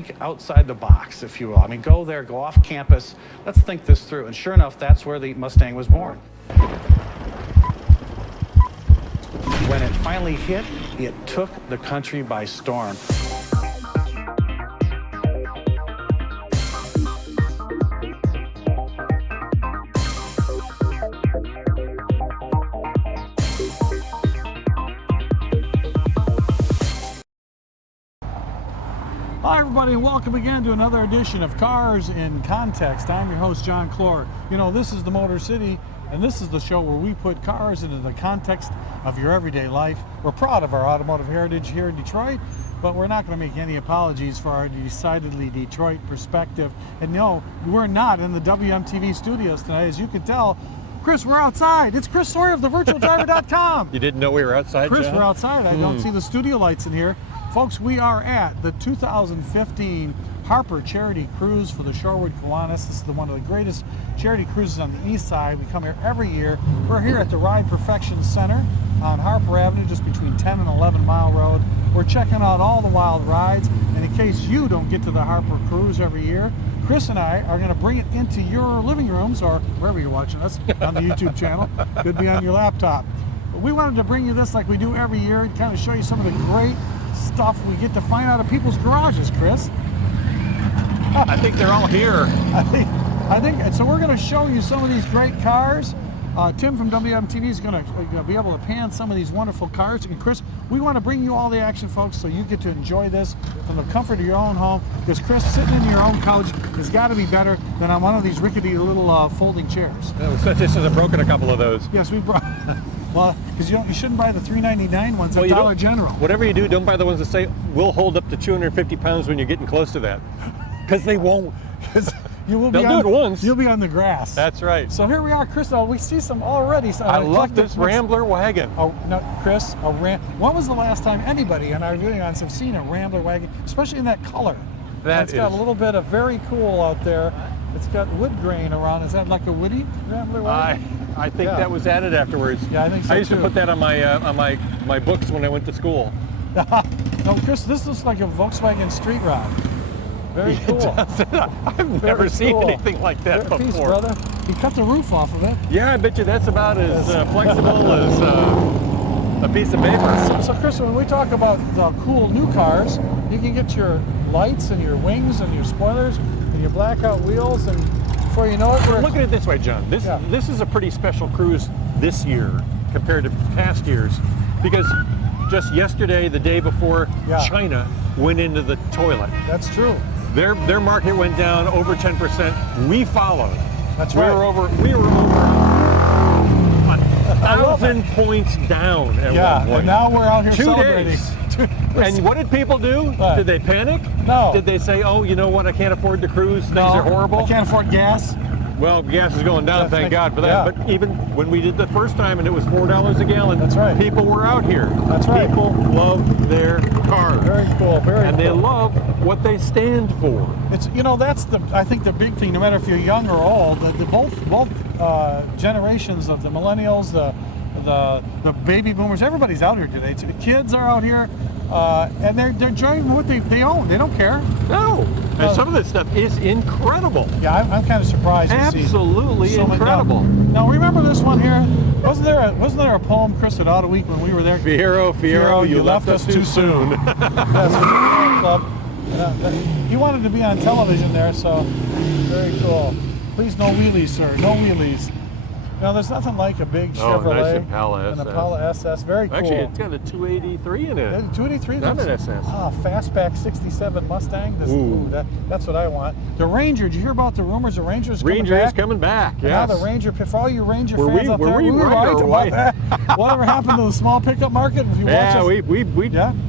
think outside the box, if you will. I mean, go there, go off campus. Let's think this through. And sure enough, that's where the Mustang was born. When it finally hit, it took the country by storm. Hi everybody, and welcome again to another edition of Cars in Context. I'm your host, John Clor. You know, this is the Motor City, and this is the show where we put cars into the context of your everyday life. We're proud of our automotive heritage here in Detroit, but we're not going to make any apologies for our decidedly Detroit perspective. And no, we're not in the WMTV studios tonight. As you can tell, Chris, we're outside. It's Chris Sawyer of thevirtualdriver.com. You didn't know we were outside, Chris, John? we're outside. I don't see the studio lights in here. Folks, we are at the 2015 Harper Charity Cruise for the Shorewood Kiwanis. This is one of the greatest charity cruises on the east side. We come here every year. We're here at the Ride Perfection Center on Harper Avenue, just between 10 and 11 Mile Road. We're checking out all the wild rides. And in case you don't get to the Harper Cruise every year, Chris and I are going to bring it into your living rooms or wherever you're watching us on the YouTube channel. Could be on your laptop. But we wanted to bring you this like we do every year and kind of show you some of the great stuff we get to find out of people's garages, Chris. I think they're all here. I think, and so we're going to show you some of these great cars. Tim from WMTV is going to be able to pan some of these wonderful cars. And Chris, we want to bring you all the action, folks, so you get to enjoy this from the comfort of your own home. Because Chris, sitting in your own couch has got to be better than on one of these rickety little folding chairs. Such as I've broken a couple of those. Yes, we brought. Well, because you shouldn't buy the $3.99 ones at Dollar General. Whatever you do, don't buy the ones that say, we'll hold up to 250 pounds when you're getting close to that. Because they won't. You will They'll do it once. You'll be on the grass. That's right. So here we are, Chris. We see some already. I love this Rambler wagon. Oh, no, Chris, when was the last time anybody on our viewing audience have seen a Rambler wagon, especially in that color? It's got a little bit of very cool out there. It's got wood grain around. Is that like a woody Rambler wagon? I think that was added afterwards. Yeah, I think so I used to put that on my books when I went to school. No, Chris, this looks like a Volkswagen street rod. Very cool. I've never seen anything like that before. Piece, brother. You cut the roof off of it. Yeah, I bet you that's about as flexible as a piece of paper. So, Chris, when we talk about the cool new cars, you can get your lights and your wings and your spoilers and your blackout wheels, and before you know it, Look at it this way, John. This is a pretty special cruise this year compared to past years, because just yesterday, the day before, China went into the toilet. That's true. Their market went down over 10%. We followed. That's right. We were over 1,000 points down at one point. And now we're out here 2 celebrating. days. And what did people do? What? Did they panic? No. Did they say, oh, you know what, I can't afford to cruise, things are horrible? I can't afford gas. Well, gas is going down, thank God for that. Yeah. But even when we did the first time and it was $4 a gallon, that's right. People were out here. That's right. People love their cars. Very cool, And they love what they stand for. It's, you know, that's I think the big thing, no matter if you're young or old, both generations of the millennials, the baby boomers, everybody's out here today. So the kids are out here, and they're driving what they own. They don't care. No. And some of this stuff is incredible. Yeah, I'm kind of surprised to see. Absolutely incredible. Now remember this one here? Wasn't there a poem, Chris, at Auto Week when we were there? Fiero, you left us too soon. Yes, club. He wanted to be on television there, so very cool. Please, no wheelies, sir. No wheelies. Now, there's nothing like a big Chevrolet. Nice Impala an Impala SS. Very cool. Actually, it's got a 283 in it. 283? Not an SS. Fastback 67 Mustang. That's what I want. The Ranger, did you hear about the rumors the Ranger's coming back? Yes. Now the Ranger, for all you Ranger fans out there, were we right about that. Whatever happened to the small pickup market? If you watch us,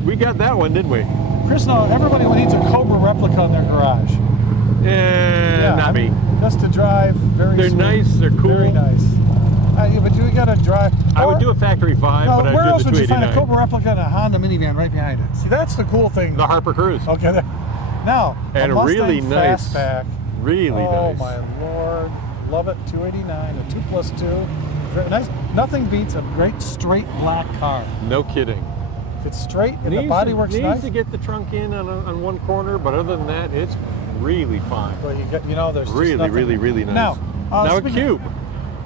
we got that one, didn't we? Chris, no, everybody needs a Cobra replica in their garage. Not me. Just to drive, They're nice, they're cool. Very nice. But you got to drive. I would do a factory 5, but I'd do the 289. Where else would you find a Cobra replica and a Honda minivan right behind it? See, that's the cool thing. The Harper Cruise. Okay. Now, and a Mustang really nice. Fastback. Really nice. Oh my Lord. Love it. 289, a 2+2. Very nice. Nothing beats a great straight black car. No kidding. It's straight and the body works needs nice. to get the trunk in on one corner, but other than that, it's really fine. But there's just Really, nothing. really nice. Now a speaking- Cube.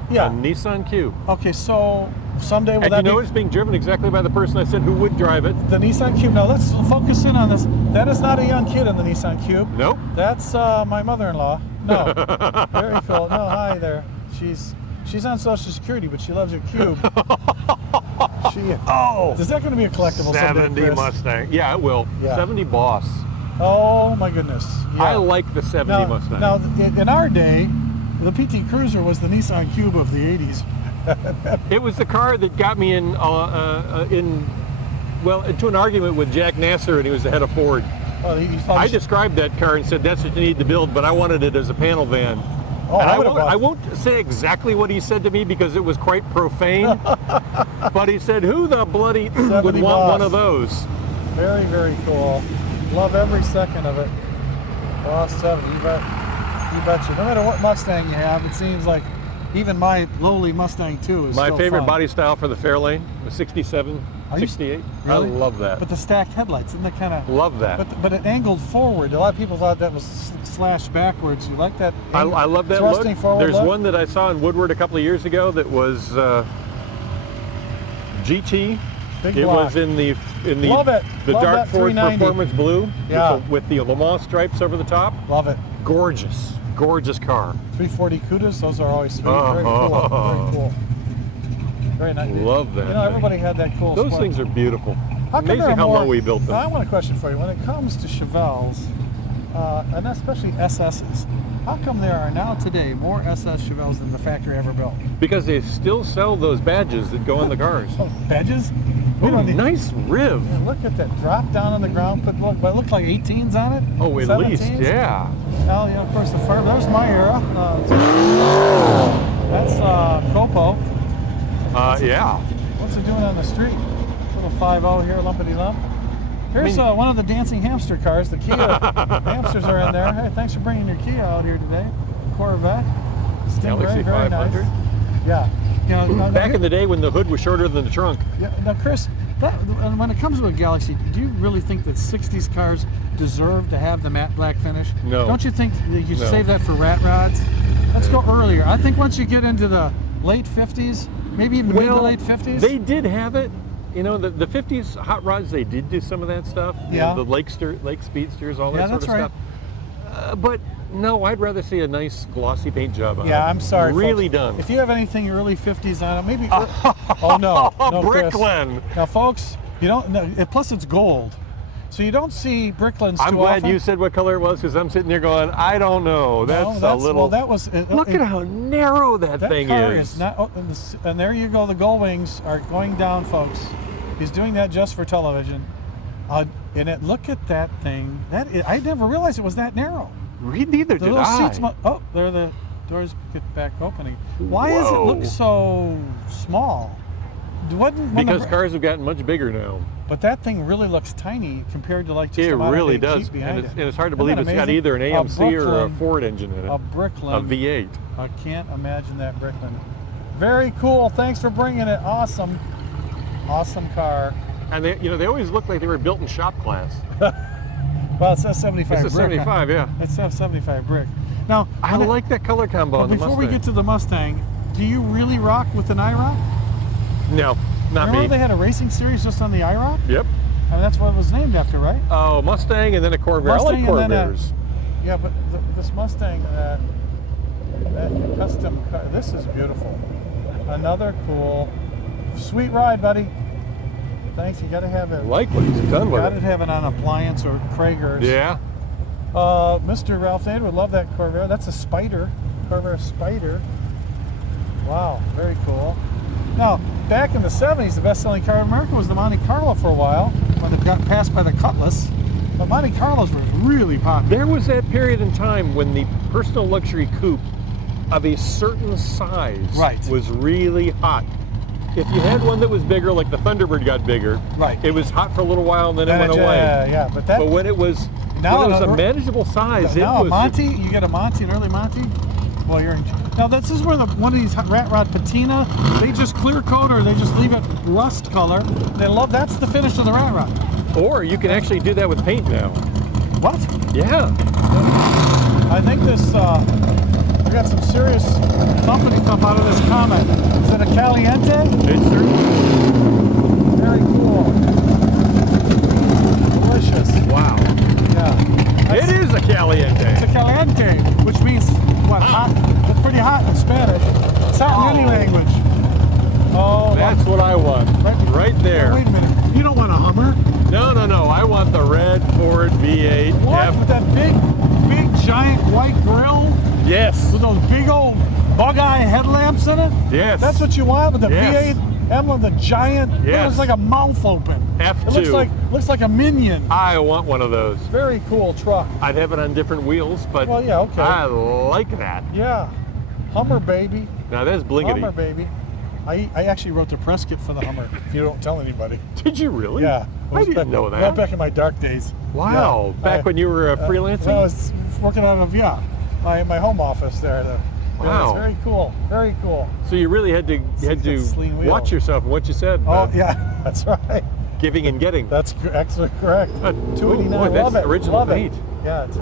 Yeah. A Nissan Cube. Okay, so someday will And that you know be it's being driven exactly by the person I said who would drive it. the Nissan Cube? Now let's focus in on this. That is not a young kid in the Nissan Cube. Nope. That's my mother-in-law. No. Very cool. No, hi there. She's on Social Security, but she loves her Cube. Is that going to be a collectible 70 someday, Chris? Mustang. Yeah, it will. Yeah. 70 Boss. Oh my goodness. Yeah. I like the 70 Mustang. Now, in our day, the PT Cruiser was the Nissan Cube of the 80s. It was the car that got me into an argument with Jack Nasser, and he was the head of Ford. Oh, I described that car and said that's what you need to build, but I wanted it as a panel van. Oh, And I I won't say exactly what he said to me because it was quite profane. But he said, "Who the bloody would want Boss. one of those?" Very, very cool. Love every second of it. Boss 70, you betcha. No matter what Mustang you have, it seems like even my lowly Mustang 2 is My still favorite fun. body style for the Fairlane was 67, Are you- 68. Really? I love that. But the stacked headlights, isn't that kind of... Love that. But it angled forward. A lot of people thought that was slashed backwards. You like that? I love that look. thrusting forward There's look? one that I saw in Woodward a couple of years ago that was GT. Big It block. was in the Love it. the Love dark that Ford 390. Performance Blue Yeah. with the Le Mans stripes over the top. Love it. Gorgeous car. 340 Cudas, those are always sweet. Oh. Very cool. Very cool. Very nice. Love that You know, thing. everybody had that cool Those split. things are beautiful. How come there Amazing are how more- low we built Now, I them. want a question for you. When it comes to Chevelles, and especially SSs, how come there are now today more SS Chevelles than the factory ever built? Because they still sell those badges that go on the cars. Oh, badges? We Oh, don't need- nice riv. Yeah, look at that drop down on the ground. But it looked like 18s on it. Oh, at least, 17s? yeah. Well, yeah, of course, the fire. There's my era. That's Copo. Yeah. What's it doing on the street? Little 5.0 here, lumpity lump. Here's one of the dancing hamster cars. The Kia hamsters are in there. Hey, thanks for bringing your Kia out here today. Corvette. Stingray, Galaxy very 500. nice. Yeah. You know, Back in the day when the hood was shorter than the trunk. Yeah, now, Chris, and when it comes to a Galaxy, do you really think that 60s cars deserve to have the matte black finish? No. Don't you think that you No. save that for rat rods? Let's go earlier. I think once you get into the late 50s, maybe even mid to late 50s. They did have it. You know, the 50s hot rods, they did do some of that stuff. You know, Yeah. the lake speedsters, all Yeah, that sort of that's right. stuff. But no, I'd rather see a nice glossy paint job on it. Yeah, I'm sorry. Really folks. done. If you have anything early 50s on it, maybe. Oh no, no, Chris. Bricklin. Now, folks, you don't. No, plus, it's gold, so you don't see Bricklins too I'm glad often. you said what color it was because I'm sitting there going, I don't know. No, That's a little. Well, that was. Look at how narrow that thing car is. not. Oh, and there you go. The gull wings are going down, folks. He's doing that just for television. Look at that thing. I never realized it was that narrow. Neither The did little I. seats. Oh, there the doors get back opening. Why does it Whoa. look so small? Because cars have gotten much bigger now. But that thing really looks tiny compared to like just It a modern really day does, Jeep behind and it. it's hard to Isn't believe that it's got amazing? either an AMC or a Bricklin. Ford engine in it. A Bricklin. A V8. I can't imagine that Bricklin. Very cool. Thanks for bringing it. Awesome. Awesome car. And they always look like they were built in shop class. Well, it says 75 It's a brick. 75, yeah. It says 75 brick. Now, I like that color combo but on the before Mustang. we get to the Mustang, do you really rock with an IROC? No, not Remember me. they had a racing series just on the IROC? Yep. And that's what it was named after, right? Oh, Mustang and then a Corvair. I like Mustang and then Corvairs. Yeah, but this Mustang, that custom car, this is beautiful. Another cool, sweet ride, buddy. Thanks. You got to have it. Like what he's done with Got to it. have it on appliance or Krager's. Yeah. Mr. Ralph Nader would love that Corvair. That's a Spider, Corvair Spider. Wow, very cool. Now, back in the 70s, the best-selling car in America was the Monte Carlo for a while, when it got passed by the Cutlass. But Monte Carlos were really popular. There was that period in time when the personal luxury coupe of a certain size Right. was really hot. If you had one that was bigger, like the Thunderbird got bigger, Right. it was hot for a little while and then it went away. Yeah, but But when it was Now a another- manageable size, now it a was Monte, you get a Monte, an early Monte, Well, you're in, now this is where one of these rat rod patina, they just clear coat or they just leave it rust color. They love, that's the finish of the rat rod. Or you can actually do that with paint now. What? Yeah. I think this, I got some serious company stuff out of this comment. Is it a Caliente? It's Very cool. Delicious. wow. Yeah. It is a Caliente. It's a Caliente, which means, what, hot? It's pretty hot in Spanish. It's hot in any language. Oh, That's what I want. Right there. Wait a minute. You don't want a Hummer? No, no, no. I want the red Ford V8. What? With that big, giant white grill? Yes. With those big old bug-eye headlamps in it? Yes. That's what you want with the Yes. V8 emblem, the giant, it Yes. looks like a mouth open. F2. It looks like a minion. I want one of those. Very cool truck. I'd have it on different wheels, but Well, yeah, okay. I like that. Yeah. Hummer baby. Now that's blinkety. Hummer baby. I actually wrote the press kit for the Hummer, if you don't tell anybody. Did you really? Yeah. I didn't know that. Right back in my dark days. Wow. Yeah. Back when you were freelancing? When I was working out of, my home office there. Wow. It's very cool. Very cool. So you really had to lean wheel. watch yourself and what you said. Oh, yeah. That's right. Giving and getting. That's actually correct. 289. boy, that's Love it. original Love paint. It. Yeah. It's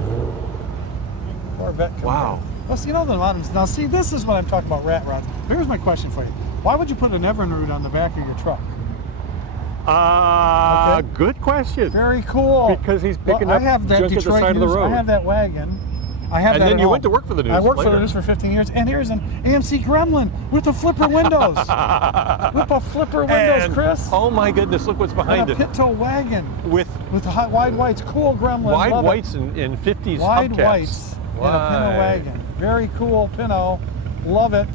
Corvette. Wow. Well, see, the bottoms. Now, see, this is what I'm talking about, rat rods. Here's my question for you. Why would you put an Evinrude on the back of your truck? Okay. Good question. Very cool. Because he's picking well, up I have that junk at the Detroit side of the News. road. I have that wagon. I have And that then at you home. went to work for the news I worked for later. the news for 15 years, and here's an AMC Gremlin with the flipper windows. With a flipper windows, And, Chris. oh my goodness, look what's behind And a it. pit toe wagon With the high, wide whites. Cool Gremlin. wide Love it. whites and 50s Wide hubcaps. whites and a Pinto wagon. Very cool Pinto. Love it.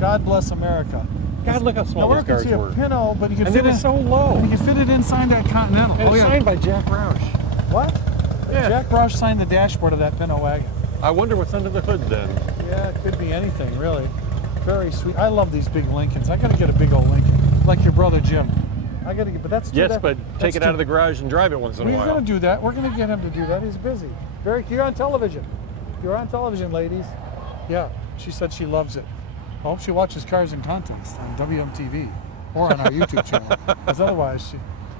God bless America. God, look how small Now, those where cars you can were. see a Pinto, but you can And fit they it were so low. And you can fit it inside that Continental. And it's signed by Jack Roush. What? Yeah. Jack Roush signed the dashboard of that Pinto wagon. I wonder what's under the hood then. Yeah, it could be anything, really. Very sweet. I love these big Lincolns. I got to get a big old Lincoln, like your brother Jim. I got to get, but that's too, Yes, that, but take that's it too- out of the garage and drive it once in a We're while. going to do that. We're going to get him to do that. He's busy. You're on television. You're on television, ladies. Yeah, she said she loves it. I hope she watches Cars and Context on WMTV or on our YouTube channel. Because otherwise,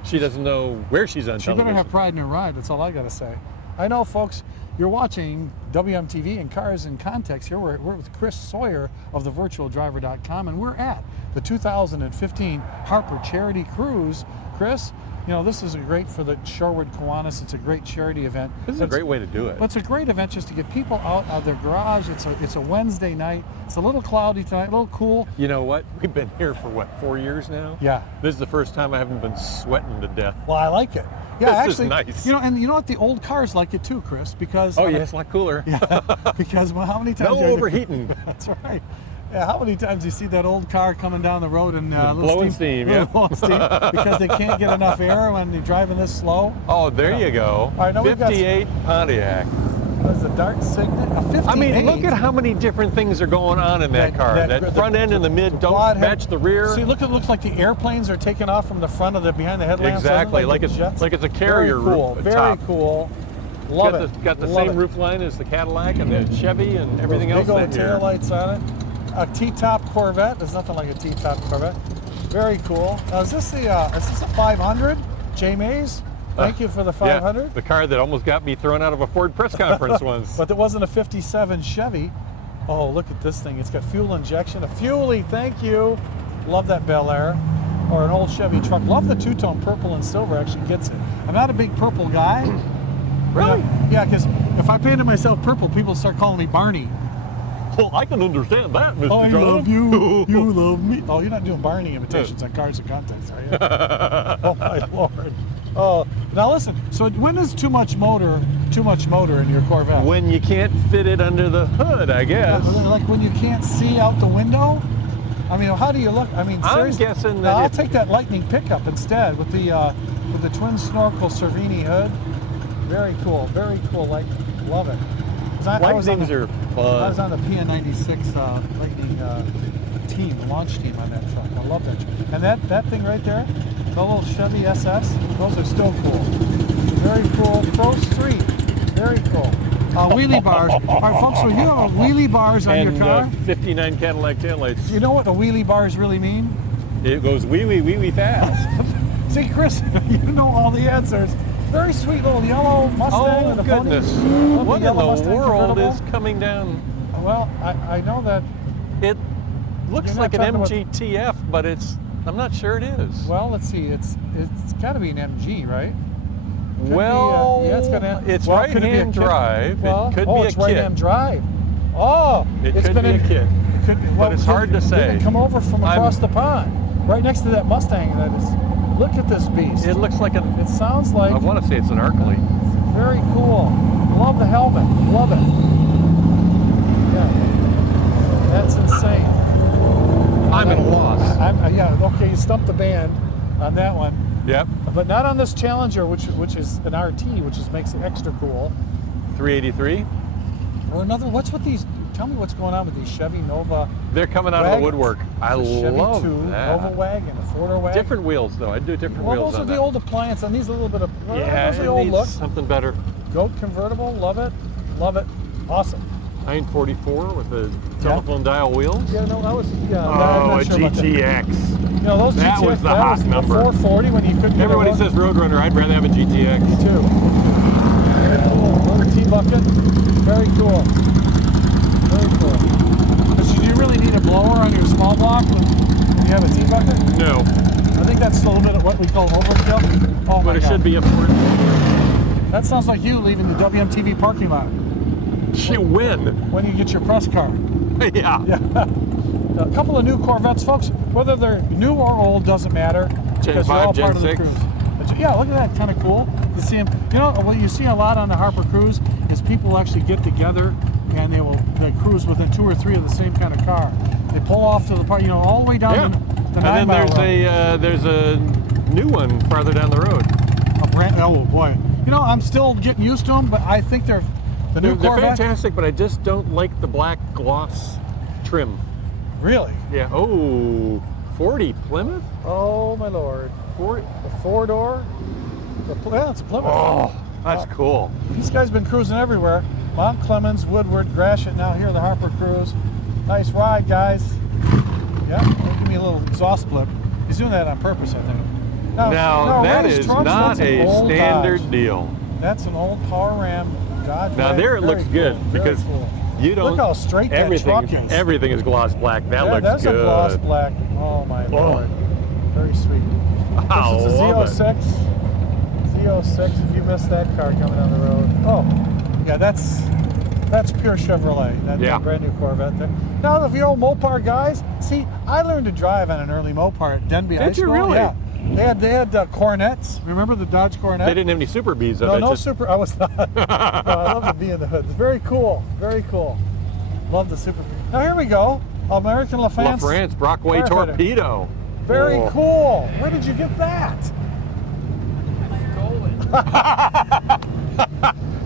She doesn't know where she's on she television. better have pride in her ride. That's all I got to say. I know, folks, you're watching WMTV and Cars in Context. Here we're with Chris Sawyer of thevirtualdriver.com, and we're at the 2015 Harper Charity Cruise. Chris, this is great for the Shorewood Kiwanis. It's a great charity event. This is a great way to do it. But it's a great event just to get people out of their garage. It's a Wednesday night. It's a little cloudy tonight, a little cool. You know what? We've been here for, 4 years now? Yeah. This is the first time I haven't been sweating to death. Well, I like it. Yeah, This is actually, nice. and you know what? The old cars like it too, Chris, because Oh, yeah, it's a lot cooler. yeah, because how many times? No overheating. That's right. Yeah, how many times you see that old car coming down the road and blowing steam, little yeah. blowing steam because they can't get enough air when you're driving this slow? Oh, there you go. All right, now we've got 58 Pontiac. There's a dark Signet, a 58. I mean, look at how many different things are going on in that car. That front end and the mid don't quad head. match the rear. See, look, it looks like the airplanes are taking off from the front of behind the headlamps. Exactly, like the it's jets. a carrier Very cool. roof. Very top. cool. Love it. Got the Love same it. roof line as the Cadillac and the Chevy and everything Those else big old that here. taillights on it. A T-top Corvette. There's nothing like a T-top Corvette. Very cool. Now, is this a 500? J Mays? Thank you for the 500. Yeah, the car that almost got me thrown out of a Ford press conference once. But there wasn't a 57 Chevy. Oh, look at this thing. It's got fuel injection. A Fuelie, thank you. Love that Bel Air. Or an old Chevy truck. Love the two-tone purple and silver actually gets it. I'm not a big purple guy. Really? Yeah, because if I painted myself purple, people start calling me Barney. Well, I can understand that, Mr. I John. love you. You love me. Oh, you're not doing Barney imitations on Cars and Context, are you? Oh, my Lord. Oh, now listen. So when is too much motor in your Corvette? When you can't fit it under the hood, I guess. Like when you can't see out the window? I mean, how do you look? I mean, I'm seriously. guessing Now, that I'll if- take that Lightning pickup instead with the twin snorkel Cervini hood. Very cool. Very cool Lightning. Love it. 'Cause I was on Lightnings the- are I was fun. on the PN96 Lightning team, the launch team on that truck. I love that truck. And that thing right there, the little Chevy SS, those are still cool. Very cool. Pro Street. Very cool. Wheelie bars. All right, folks, so you have wheelie bars on your car. 59 Cadillac taillights. Do you know what the wheelie bars really mean? It goes wee fast. See, Chris, you know all the answers. Very sweet little yellow Mustang with a goodness. pony. What in the Mustang world convertible. is coming down? Well, I know that. It looks You're not like an talking about- MGTF, but I'm not sure it is. Well, let's see. It's got to be an MG, right? Could Well, be, yeah, it's gonna. it's well, could it be a right-hand kit? drive. Well, It could oh, be a it's kit. right-hand drive. Oh, It it's could been be a in- kit. Well, it's hard to say. Did it come over from across the pond, right next to that Mustang. That is. Look at this beast. It looks like It sounds like I want to say it's an Arkley. very cool. Love the helmet. Love it. Yeah, that's insane. I'm at a loss. Yeah. Okay, you stumped the band on that one, Yep. but not on this Challenger, which is an RT, which makes it extra cool. 383. Or another. What's with these? Tell me what's going on with these Chevy Nova. They're coming out of the wagons. woodwork. I The Chevy love 2 that. Nova wagon, a four-door wagon. Different wheels though. I'd do different Well, wheels those are on the that. old appliance, and these are a little bit of. Yeah, those are it the old needs look. something better. Goat convertible, love it, love it, awesome. 944 with the telephone dial wheels. Yeah, no, that was I'm Oh, not a sure about that. GTX. You know, those That GTX, was the that hot was number. 440 when you couldn't get Everybody a says Roadrunner. I'd rather have a GTX. Me too. Very cool. Another T-bucket. Very cool. Very cool. But do you really need a blower on your small block when you have a T-bucket? No, I think that's a little bit of what we call overkill. Oh my but it God. should be a Ford. That sounds like you leaving the WMTV parking lot You win. when you get your press car. Yeah. Yeah. A couple of new Corvettes, folks. Whether they're new or old doesn't matter. Gen because they're all 5, Gen part of the 6. cruise. But yeah, look at that. Kind of cool to see them. You know, what you see a lot on the Harper Cruise is people actually get together and they cruise within 2 or 3 of the same kind of car. They pull off to the part, all the way down Yeah. the And 9 then mile road. there's a new one farther down the road. Oh boy. I'm still getting used to them, but I think the new They're Corvette. fantastic, but I just don't like the black gloss trim. Really? Yeah. Oh, 40 Plymouth? Oh my lord. The 4-door. Yeah, it's a Plymouth. Oh, that's cool. This guy's been cruising everywhere. Mount Clemens, Woodward, Gratiot, now here the Harper Cruise. Nice ride, guys. Yeah, give me a little exhaust blip. He's doing that on purpose, I think. Now that Ray's is trucks, not that's an a old standard Dodge. deal. That's an old Power Ram Dodge. Now Ram. there it Very looks cool, good very because cool. you don't. Look how straight that truck is. Everything is gloss black. That Yeah, looks that's good. a gloss black. Oh my lord. Very sweet. I This is a love it. Z06. Z06, if you missed that car coming down the road. Oh, yeah, that's pure Chevrolet. That brand new Corvette there. Now, if you're old Mopar guys, see, I learned to drive on an early Mopar at Denby High Did you School. really? Yeah. They had Cornettes. Remember the Dodge Cornet? They didn't have any Super Bs. I No, bet no you. Super. I was not. No, I love the B in the hood. It's very cool. Very cool. Love the Super B. Now here we go. American LaFrance. LaFrance Brockway Firefighter. Torpedo. Very Oh. cool. Where did you get that?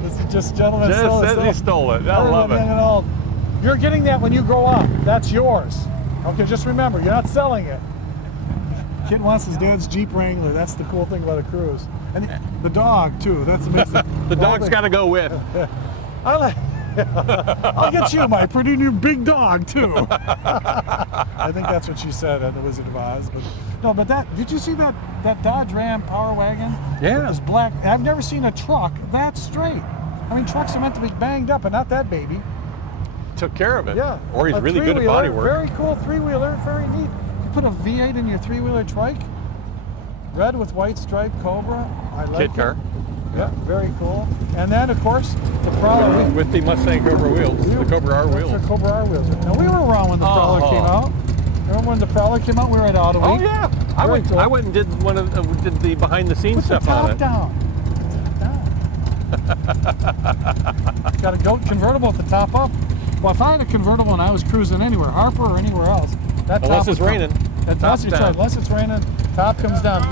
This is just gentleman. Just says he stole it. I love it. You're getting that when you grow up. That's yours. Okay, just remember, you're not selling it. Kid wants his dad's Jeep Wrangler. That's the cool thing about a cruise. And the dog too. That's amazing. The dog's got to go with. I'll get you my pretty new big dog too. I think that's what she said on The Wizard of Oz. But no, but did you see that Dodge Ram Power Wagon? Yeah. It was black. I've never seen a truck that straight. I mean, trucks are meant to be banged up, but not that baby. Took care of it. Yeah. Or he's A really good at three-wheeler, body work. Very cool 3-wheeler. Very neat. You put a V8 in your 3-wheeler trike. Red with white stripe Cobra. I like Kid it. car. Yeah, very cool. And then, of course, the Prowler. With the Mustang Cobra wheels. The Cobra R wheels. The Cobra R wheels. Now, we were around when the Prowler came out. Remember when the Prowler came out? We were at Auto Oh Week. yeah. I Very went and did did the behind the scenes Put the stuff on top it. down. Got a goat convertible with the top up. Well, if I had a convertible and I was cruising anywhere, Harper or anywhere else, that Unless top it's would come. raining. That's Top's right. down. Unless it's raining, top comes down.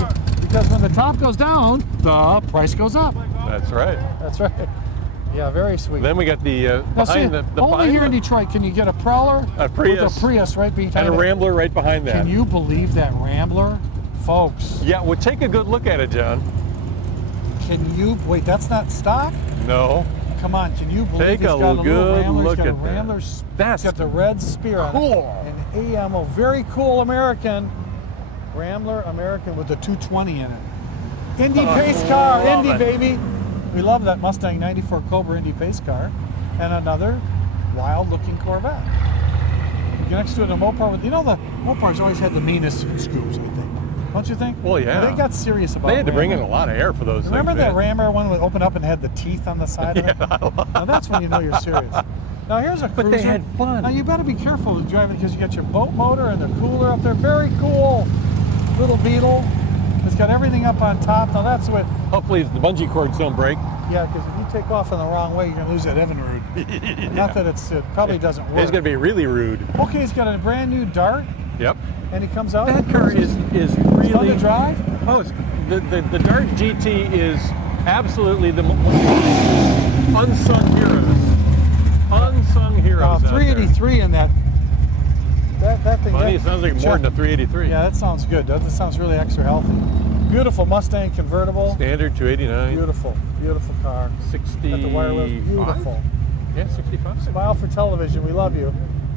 Because when the top goes down, the price goes up. That's right. That's right. Yeah, very sweet. Then we got the Now, see, behind the only behind here in the- Detroit can you get a Prowler A Prius. with a Prius right behind and a it. Rambler right behind that. Can you believe that Rambler? Folks, Yeah, well, take a good look at it, John. can you, wait, that's not stock? No. come on, can you believe Take a he's got a good little Rambler? look He's got a at that. Rambler. That's He's got the red spear on it. cool. An AMO, very cool American. Rambler American with the 220 in it. Indy pace car, love Indy it. baby. We love that Mustang 94 Cobra Indy pace car. And another wild looking Corvette. Next to it, a Mopar with, you know, the Mopar's always had the meanest scoops, I think. Don't you think? Well, yeah. They got serious about it. They had to bring in a lot of air for those Remember things. that Rammer one would open up and had the teeth on the side of it? Now that's when you know you're serious. Now here's a cruiser. But they had fun. Now you better be careful with driving because you got your boat motor and the cooler up there. Very cool little Beetle. It's got everything up on top. Now that's what, Hopefully the bungee cords don't break. yeah, because if you take off in the wrong way, you're going to lose that Evinrude. Not that it probably doesn't work. It's going to be really rude. Okay, he's got a brand new Dart Yep. and he comes out. That car is fun really to drive. Oh, the Dart GT is absolutely the unsung heroes. Unsung heroes. out there. 383 in that thing. Funny, it sounds like more than a 383. Yeah, that sounds good. That sounds really extra healthy. Beautiful Mustang convertible. Standard 289. Beautiful, beautiful car. 60. Got the wireless. Beautiful. Yeah, 65. Smile for television. We love you.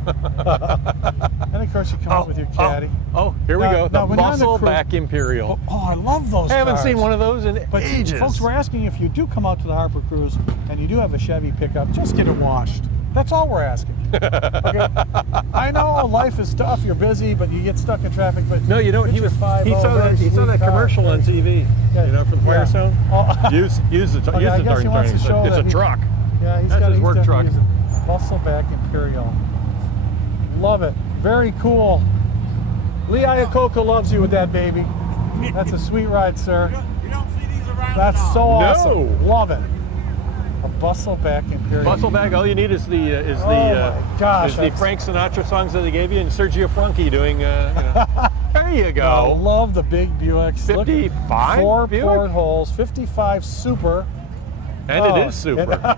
And of course, you come up with your caddy. Oh, here we Now- go. now The when you're on the Muscleback Imperial. Oh, I love those I haven't cars. seen one of those in But ages. folks, we're asking if you do come out to the Harper Cruise and you do have a Chevy pickup, just get it washed. That's all we're asking. Okay? I know life is tough. You're busy, but you get stuck in traffic. But No, you don't. get He your was. 5.0, He saw that. He very saw that sweet car, commercial on very TV. Yeah, You know, from yeah. Firestone. Oh. Use the yeah, I darn guess he wants to thing. show It's that a he- truck. Yeah, That's his he's work got truck. his Muscleback Imperial. Love it. Very cool. Lee Iacocca loves you with that baby. That's a sweet ride, sir. You don't see these around. That's so awesome. No. Love it. A Bustleback Imperial. Bustleback. All you need is the Oh my gosh, is the that's- Frank Sinatra songs that they gave you and Sergio Franchi doing. There you I go. love the big Buicks. Look, 55 4 Buick? portholes, 55 Super. And Oh, it is super.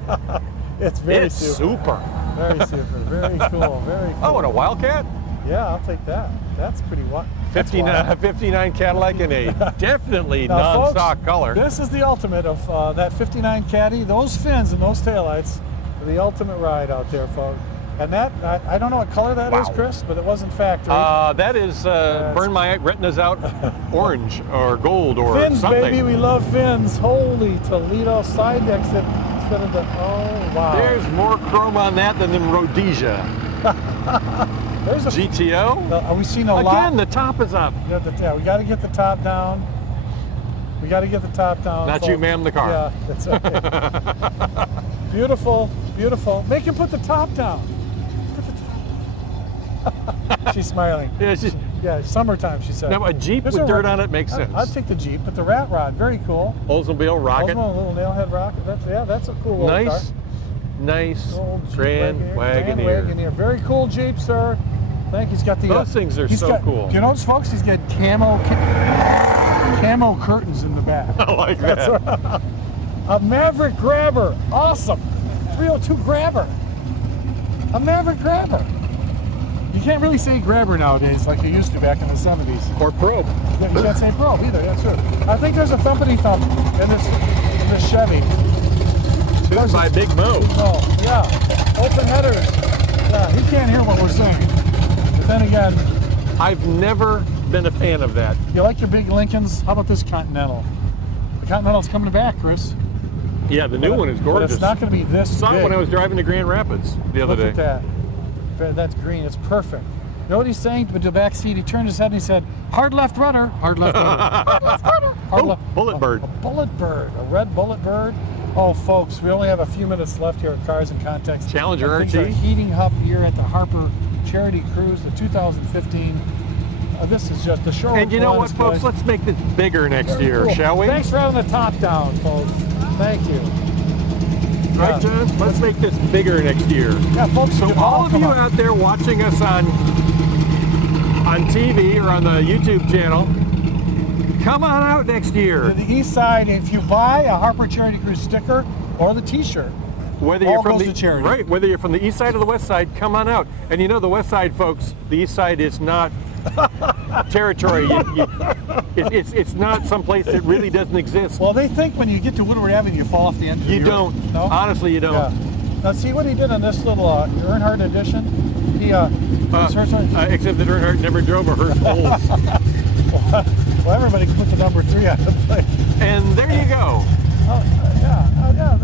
It's very It's super. super. Very super. Very cool. Very cool. Oh, and a Wildcat. Yeah, I'll take that. That's pretty wild. 59 Cadillac in a definitely Now, folks, non-stock color. This is the ultimate of that 59 Caddy. Those fins and those taillights are the ultimate ride out there, folks. And that, I don't know what color that is, Wow. Chris, but it wasn't factory. That is burn my retinas out orange or gold or Fins, something. baby, we love fins. Holy Toledo side exit instead of the, oh, wow. There's more chrome on that than in Rhodesia. There's a, GTO. are we seeing a lot? Again, the top is up. Yeah, we got to get the top down. We got to get the top down. Not you, folks. ma'am, the car. Yeah, that's okay. Beautiful, beautiful. Make him put the top down. She's smiling. Yeah, she's, Yeah, summertime, she said. now a Jeep There's with a dirt ra- on it makes sense. I'd take the Jeep, but the rat rod, very cool. Oldsmobile rocket. Oldsmobile, little nailhead rocket. That's a cool little car. Nice Old Jeep Grand Wagoneer. Wagoneer. Very cool Jeep, sir. I think he's got the. Those things are he's so got- cool. Do you notice, folks? He's got camo curtains in the back. I like that. A Maverick Grabber, awesome. 302 Grabber. A Maverick Grabber. You can't really say Grabber nowadays like you used to back in the 70s. Or probe. You can't say Probe either. That's true. I think there's a thumpity thump in this Chevy. Tuned by Big Mo. Oh, yeah. Open headers. Yeah, he can't hear what we're saying. But then again, I've never been a fan of that. you like your big Lincolns? How about this Continental? The Continental's coming back, Chris. Yeah, the new one is But gorgeous. it's not going to be this Saw it big. when I was driving to Grand Rapids the other Look day. at that. That's green. It's perfect. You know what he's saying? But the back seat, he turned his head and he said, "Hard left rudder, hard left rudder, hard left rudder." Hard Oh, left. bullet bird. A bullet bird, a red bullet bird. Oh, folks, we only have a few minutes left here at Cars and Context. Challenger Things RT. are heating up here at the Harper Charity Cruise, the 2015. This is just the show. And you know what, folks? Let's make this bigger next year, shall we? Thanks for having the top down, folks. Thank you. Right, John? Let's make this bigger next year. Yeah, folks. So you can all of come you up. out there watching us on TV or on the YouTube channel, come on out next to year. the east side, if you buy a Harper Charity Cruise sticker or the T-shirt, Whether all you're from goes the to charity. right, whether you're from the east side or the west side, come on out. And you know the west side, folks, the east side is not territory. It's not someplace that really doesn't exist. Well, they think when you get to Woodward Avenue, you fall off the end. You don't. No? Honestly, you don't. Yeah. Now, see what he did on this little Earnhardt edition? He, except that Earnhardt never drove a Hurst Olds. Well, everybody can put the number 3 on the plate. And there you go. Yeah,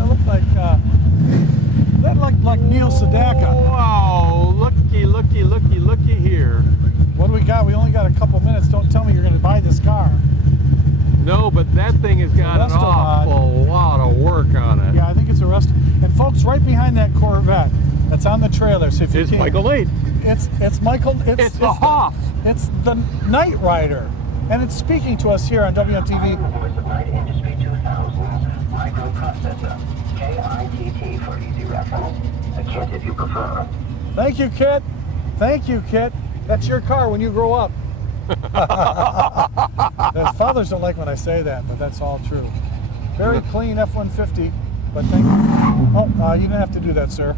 that looked like Neil Sedaka. Wow, looky here. What do we got? We only got a couple minutes. Don't tell me you're going to buy this car. No, but that thing has got an awful lot of work on it. Yeah, I think it's a rust. And folks, right behind that Corvette that's on the trailer. So if you It's Michael 8. It's Michael. It's the Hoff. It's the Knight Rider, and it's speaking to us here on WMTV. Industry 2000 microprocessor, KITT for easy reference. A kit if you prefer. Thank you, Kit. Thank you, Kit. That's your car when you grow up. Fathers don't like when I say that, but that's all true. Very clean F-150, but thank you. Oh, you didn't have to do that, sir.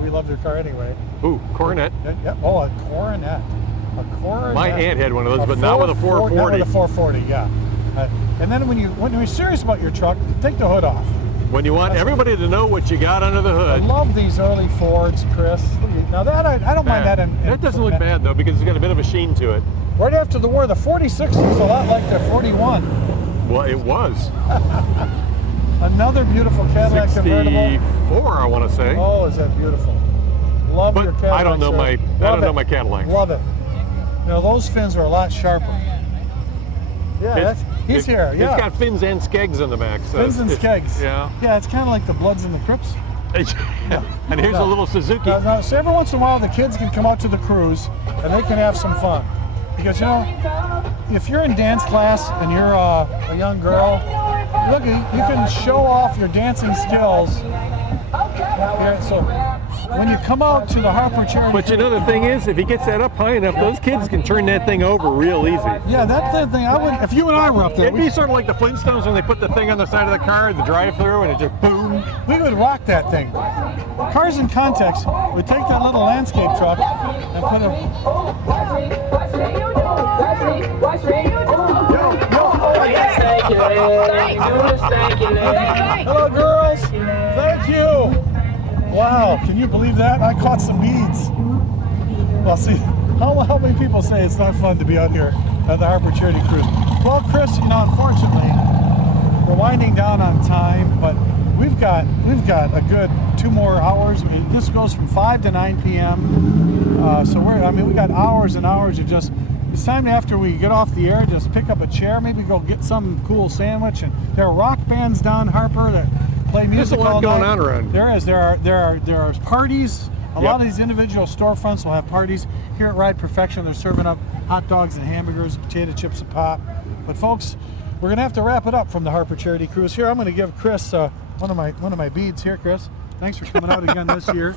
We love your car anyway. Ooh, Coronet. Yeah. Oh, a Coronet. A Coronet. My aunt had one of those, but not with a 440. Not with a 440, yeah. And then when you're serious about your truck, take the hood off. When you want everybody to know what you got under the I hood. love these early Fords, Chris. Now that I don't mind that. That doesn't look bad though, because it's got a bit of a sheen to it. Right after the war, the 46 was a lot like the 41. Well, it was. Another beautiful Cadillac 64, convertible. I want to say. Oh, is that beautiful? Love But your Cadillac. I don't know my Cadillac. Love it. You know, those fins are a lot sharper. Yeah, he's here. Yeah. It's got fins and skegs in the back. So fins and skegs. Yeah. Yeah, it's kind of like the Bloods and the Crips. And here's a little Suzuki. Now, so every once in a while, the kids can come out to the cruise and they can have some fun. Because, you know, if you're in dance class and you're a young girl, look, you can show off your dancing skills. Yeah, so when you come out to the Harper Charity... But you know the thing is, if he gets that up high enough, those kids can turn that thing over real easy. Yeah, that's the thing. I wouldn't. If you and I were up there, It'd be sort of like the Flintstones when they put the thing on the side of the car, the drive-through, and it just boom. we would rock that thing. Cars in Context would take that little landscape truck and put Hello, girls. Thank you. Wow, can you believe that? I caught some beads. Well, see, how many people say it's not fun to be out here at the Harper Charity Cruise? Well, Chris, you know, unfortunately, we're winding down on time, but we've got a good 2 more hours. This goes from 5 to 9 p.m. So we got hours and hours of just. It's time after we get off the air, just pick up a chair, maybe go get some cool sandwich. And there are rock bands down Harper that play music all night. There's a lot going on around. There is. There are parties. A lot of these individual storefronts will have parties. Here at Ride Perfection, they're serving up hot dogs and hamburgers, potato chips and pop. But folks, we're gonna have to wrap it up from the Harper Charity Cruise. Here, I'm gonna give Chris one of my beads. Here, Chris. Thanks for coming out again this year.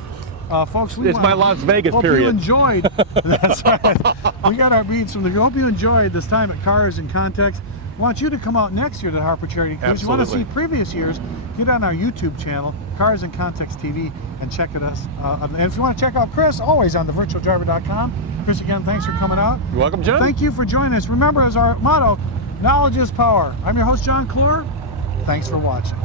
Folks, it's my Las Vegas hope period. You enjoyed. That's right. We got our beads from the. Hope you enjoyed this time at Cars in Context. I want you to come out next year to the Harper Charity Cruise. Absolutely. You want to see previous years? Get on our YouTube channel, Cars in Context TV, and check it us. And if you want to check out Chris, always on thevirtualdriver.com. Chris, again, thanks for coming out. You're welcome, John. Thank you for joining us. Remember, as our motto, knowledge is power. I'm your host, John Clor. Thanks for watching.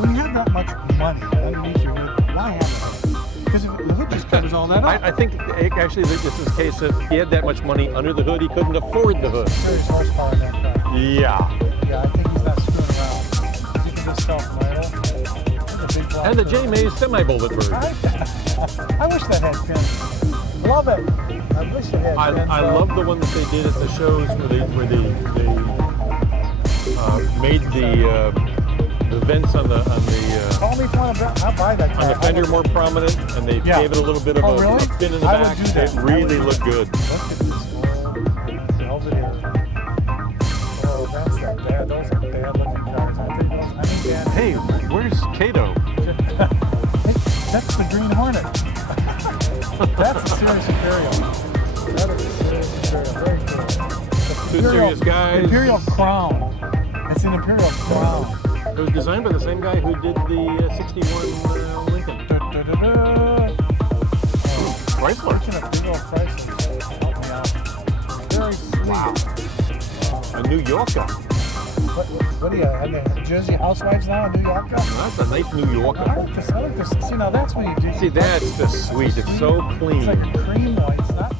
When you have that much money underneath your hood, why have it? Because the hood just covers all that up. I think actually this is a case of he had that much money under the hood, he couldn't afford the hood. There's horsepower in that car. Yeah. Yeah, I think he's not screwing around. He can just self-idle. And the J. Mays semi-bullet bird. I wish that had fins. Love it. I wish it had fins. I love the one that they did at the shows where they made the vents on the Call me for one. I'll buy that car. on the fender more prominent, and they gave it a little bit of a spin in the back. It really looked good. Look at this old Belvedere. Oh, that's that bad. Those are bad looking cars. I think those. I mean, Hey, where's Cato? That's the Green Hornet. That's a serious Imperial. That is a serious Imperial. Very cool. Two serious guys. Imperial Crown. It's an Imperial Crown. It was designed by the same guy who did the 61 Lincoln. Chrysler. Chrysler. Big old Chrysler. Help me out. Very slick. Wow. A New Yorker. What are you, are they Jersey housewives now in New York? That's a nice New Yorker. I like this. See, now that's what you do. See, that's just sweet. It's so clean. It's like a cream white. It's not